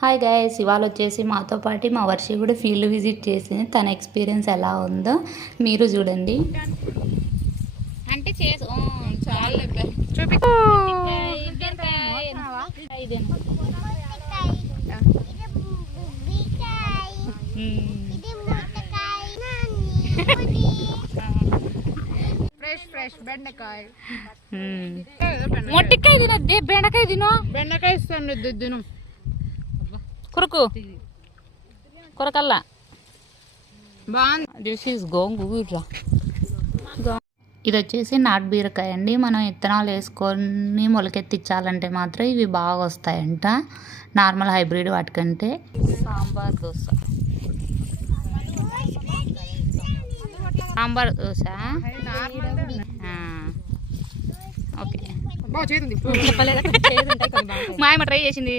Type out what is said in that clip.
Hi guys, ఇవాళ వచ్చేసి మాతో పాటు మా వర్షి కూడా ఫీల్డ్ విజిట్ చేసింది. తన ఎక్స్పీరియన్స్ ఎలా ఉందో మీరు చూడండి. అంటే ఫ్రెష్ బెండకాయ మొట్టికాయ తినద్దే, బెండకాయ తిను. బెండకాయ ఇస్తాను తిను. కొరకల్లా బాగుంది. దిస్ ఈస్ గోంగూర. ఇది వచ్చేసి నాటు బీరకాయ అండి. మనం విత్తనాలు వేసుకొని మొలకెత్తించాలంటే మాత్రం ఇవి బాగా వస్తాయంట, నార్మల్ హైబ్రిడ్ వాటికంటే. సాంబార్ దోశ, ఓకే. చెప్పలేదు, మా అమ్మ ట్రై చేసింది.